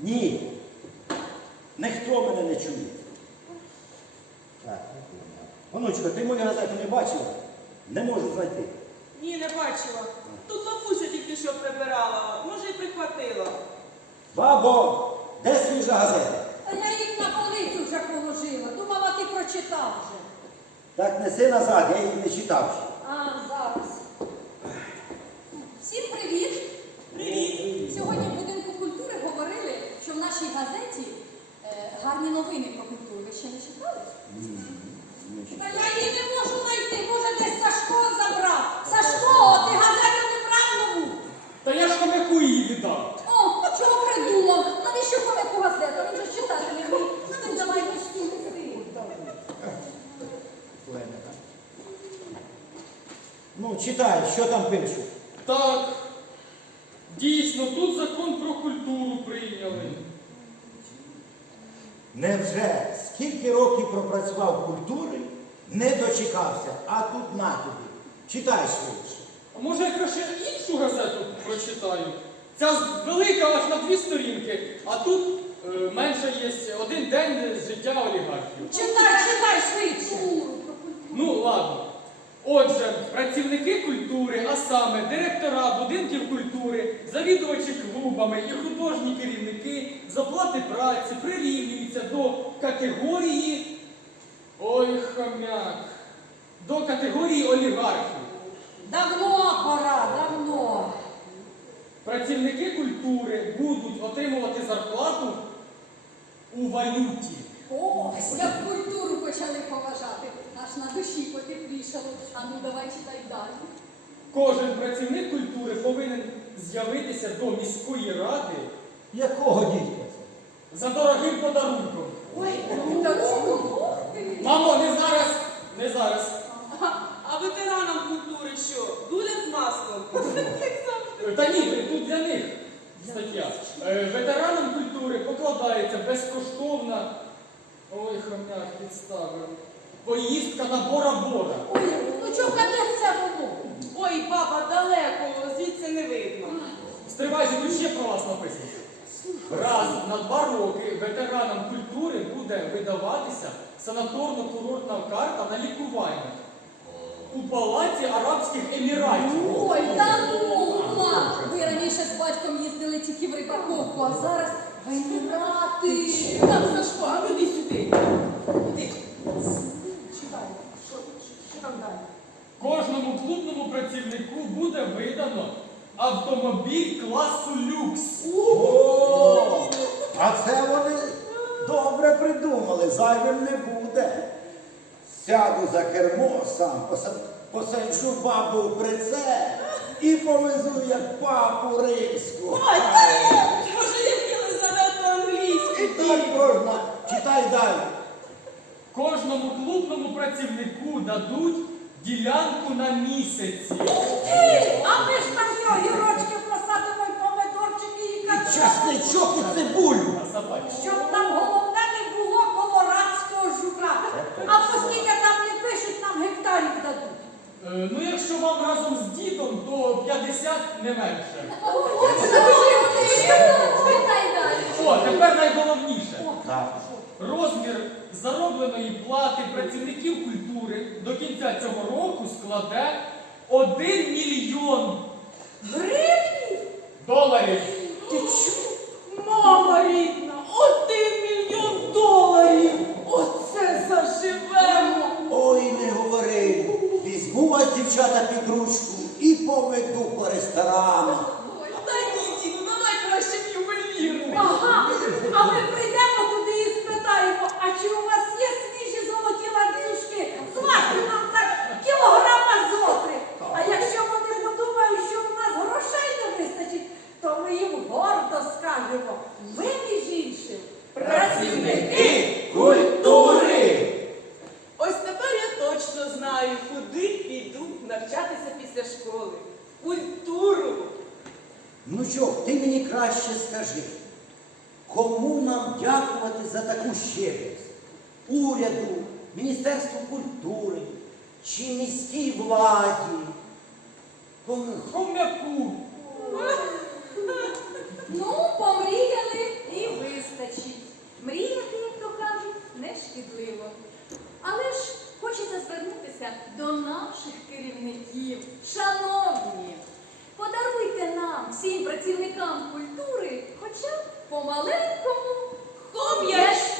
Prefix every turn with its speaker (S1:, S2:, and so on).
S1: Ні. Ніхто мене не чує. Так, онучка, ти мою газету не бачила? Не можу знайти.
S2: Ні, не бачила. Тут бабуся тільки що прибирала, може й прихватила.
S1: Бабо, де свіжа газета?
S3: А я їх на полицю вже положила. Думала, ти прочитав вже.
S1: Так неси назад, я її не читав ще.
S3: А, зараз. Всім привіт!
S2: Привіт.
S3: Сьогодні в будинку культури говорили, що в нашій газеті гарні новини про культуру. Ви ще не читали? Та я її не можу знайти. Може, десь Сашко забрав. Сашко, ти газету неправильно був.
S4: Та я ж хомяку її віддав.
S3: О, чого придумав? Навіщо хомяку газету? Він же читати не вміє. Ти давай пусти.
S1: Ну, читай, що там пишуть.
S4: Так, дійсно, тут закон про культуру прийняли.
S1: Невже скільки років пропрацював в культурі, не дочекався, а тут на тобі. Читай швидше.
S4: А може я краще іншу газету прочитаю? Ця велика аж на 2 сторінки, а тут менше є один день з життя олігархів.
S3: Читай швидше.
S4: Ну, ладно. Отже, працівники культури, а саме директора будинків культури, завідувачі клубами і художні керівники з оплати праці прирівнюються до категорії, ой, хомяк, до категорії олігархів.
S3: Давно пора, давно.
S4: Працівники культури будуть отримувати зарплату у валюті.
S3: О, як культуру почали поважати. Аж на душі потеплішало. А ну давай читай далі.
S4: Кожен працівник культури повинен з'явитися до міської ради
S1: Якого дідька це?
S4: за дорогим подарунком.
S3: Ой, ну так чого?
S4: Мамо, не зараз.
S2: А ветеранам культури що? Дуля з маслом?
S4: Та ні, тут для них стаття. Ветеранам культури покладається безкоштовна, ой, хомяк, підставив, поїздка на Бора-Бора.
S3: Ой, ну чого де це воно?
S2: Ой, баба, далеко, звідси не видно.
S4: Стривайте, тут ще про вас написано. Раз на 2 роки ветеранам культури буде видаватися санаторно-курортна карта на лікування у Палаці Арабських Еміратів.
S3: Ой, та ну, ма! Ви раніше з батьком їздили тільки в Рибаковку, а зараз в Емірати.
S2: Так, Сашко, а ну іди сюди. Іди.
S3: Читай, що там далі?
S4: Кожному клубному працівнику буде видано автомобіль класу люкс.
S1: О, а це вони добре придумали, зайвим не буде. Сяду за кермо сам, посаджу бабу в прицеп і повезу як папу римську.
S2: Ой, та ні! Може, як Єлизавету Англійську?
S1: І так можна. Читай далі.
S4: Кожному клубному працівнику дадуть ділянку на місяці.
S3: А ми ж там його гірочки посадимо й помидорчики і
S1: І
S3: картоплю.
S1: часничок і цибулю.
S4: А собаки.
S3: Щоб там головне не було колорадського жука. А оскільки там не пишуть, нам гектарів дадуть.
S4: Ну, якщо вам разом з дідом, то 50 не менше.
S3: Читай далі.
S4: О, тепер найголовніше.
S1: Так.
S4: Розмір заробленої плати працівників культури до кінця цього року складе 1 мільйон
S3: Гривні?
S4: доларів.
S3: Ти чув?
S2: Мама рідна, 1 мільйон доларів! Оце заживемо!
S1: Ой, не говори. Візьму вас, дівчата, під ручку і поведу по ресторанах.
S2: Та ні, діду, давай краще в ювелірну.
S3: Ага, а ми прийдемо туди і спитаємо, а чи у вас є свіжі золоті ланцюжки? Зважте нам так кілограма зотри. А якщо вони подумають, що у нас грошей не вистачить, то ми їм гордо скажемо, ми, між іншим,
S2: Працівники
S1: культури.
S2: Ось тепер я точно знаю, куди піду навчатися після школи. Культуру.
S1: Ну що, ти мені краще скажи, кому нам дякувати за таку щедрість? Уряду, Міністерству культури чи міській владі? Кому?
S4: Хомяку.
S3: ну, помріяли і ви.
S5: працівникам культури хоча б по маленькому
S2: Хом'ячку!